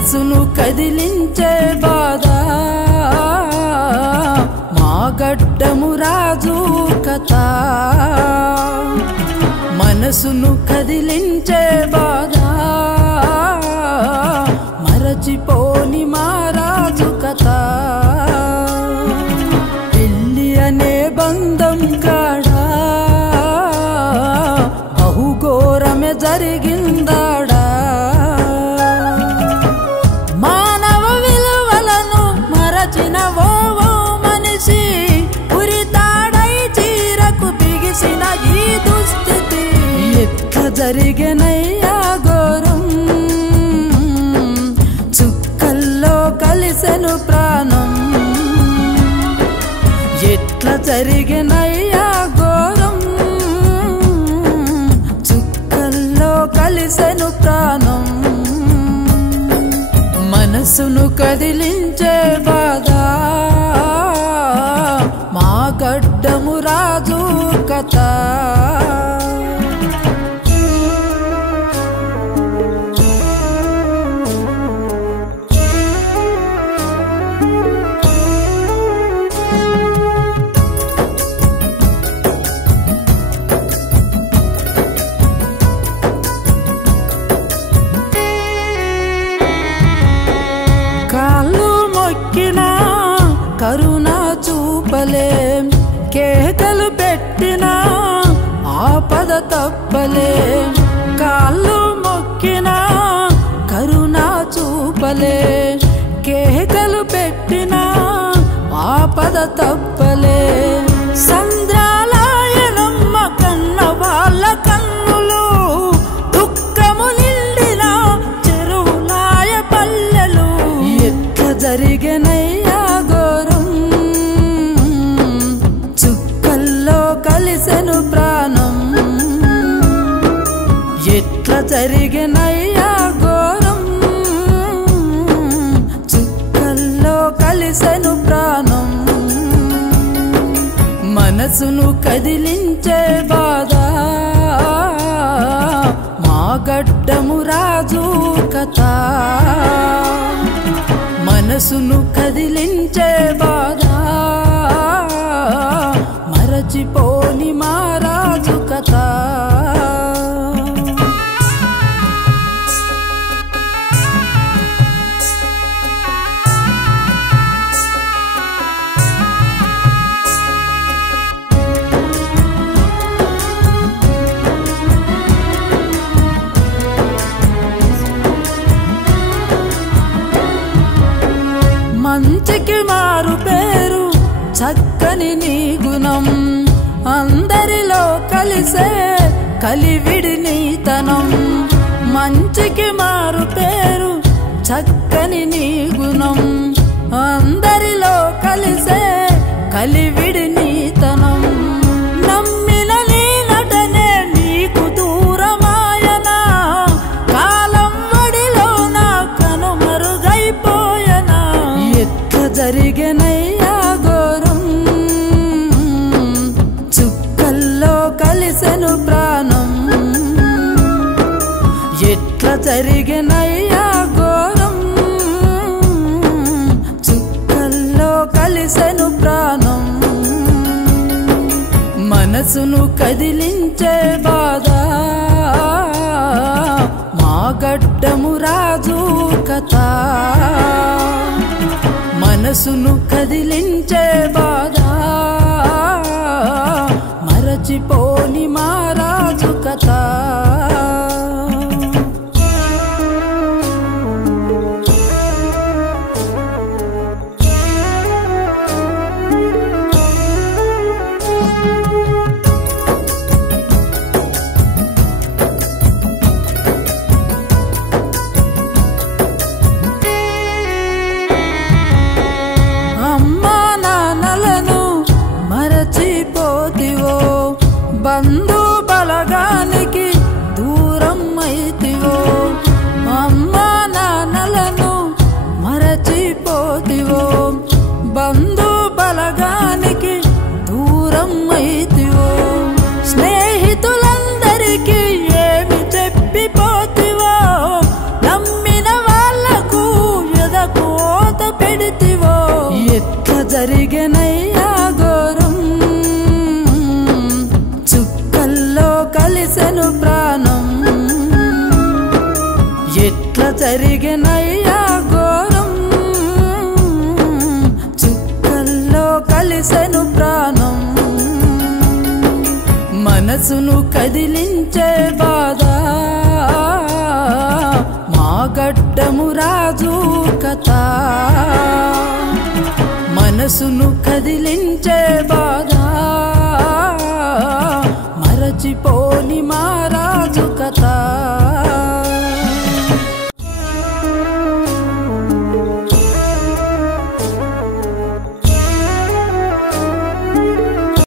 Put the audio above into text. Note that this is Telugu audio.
మనసును కదిలించే బాధ మా గడ్డము రాజు కథ మనసును కదిలించే బాధ మరచిపోని మా రాజు కథ పెళ్ళి అనే బంధం కాడా బహుఘోరమే జరిగిందాడా మానవ విలువలను మరచిన ఓ మనిషి ఉరితాడై చీరకు బిగిసిన ఈ దుస్థితి ఎట్లా జరిగినయ్యా ఘోరం చుక్కల్లో కలిసెను ప్రాణం ఎట్లా జరిగినయ్యా ఘోరం చుక్కల్లో కలిసెను ప్రాణం మనసును కదిలించే బాధ మా గడ్డము రాజు కథ కాళ్ళు మొక్కినా కరుణ చూపలేం కేకలు పెట్టినా ఆపద తప్పలేం కాళ్ళు మొక్కినా కరుణ చూపలేం కేకలు పెట్టినా ఆపద తప్పలేం సంద్రాలయనమ్మ కన్న వాళ్ళ కన్నులు దుఃఖము నిండిన చెరువులాయ పల్లెలు ఎట్లా జరిగినయ్యా ఘోరం చుక్కల్లో కలిసెను ప్రాణం ఎట్లా జరిగినయ్యా ఘోరం చుక్కల్లో కలిసెను ప్రాణం మనసును కదిలించే బాధ మా గడ్డము రాజు కథ మనసును కదిలించే బాధ మరచిపోని మా రాజు కథ మంచికి మారు పేరు చక్కని నీ గుణం అందరిలో కలిసే కలివిడి నీతనం మంచికి మారు పేరు చక్కని నీ గుణం అందరిలో కలిసే కలివిడి నీతనం నమ్మిన నీ నటనే నీకు దూరమాయనా కాలం వడిలో నా కనుమరుగైపోయనా ఎట్లా జరిగినయ్యా ఘోరం చుక్కల్లో కలిసెను ప్రాణం ఎట్లా జరిగినయ్యా ఘోరం చుక్కల్లో కలిసెను ప్రాణం మనసును కదిలించే బాధ మా గడ్డము రాజు కథ మనసును కదిలించే బాధ మరచిపోని మా రాజు కథ అమ్మా నాన్నలను మనసును కదిలించే బాధ మా గడ్డము రాజు కథ మనసును కదిలించే బాధ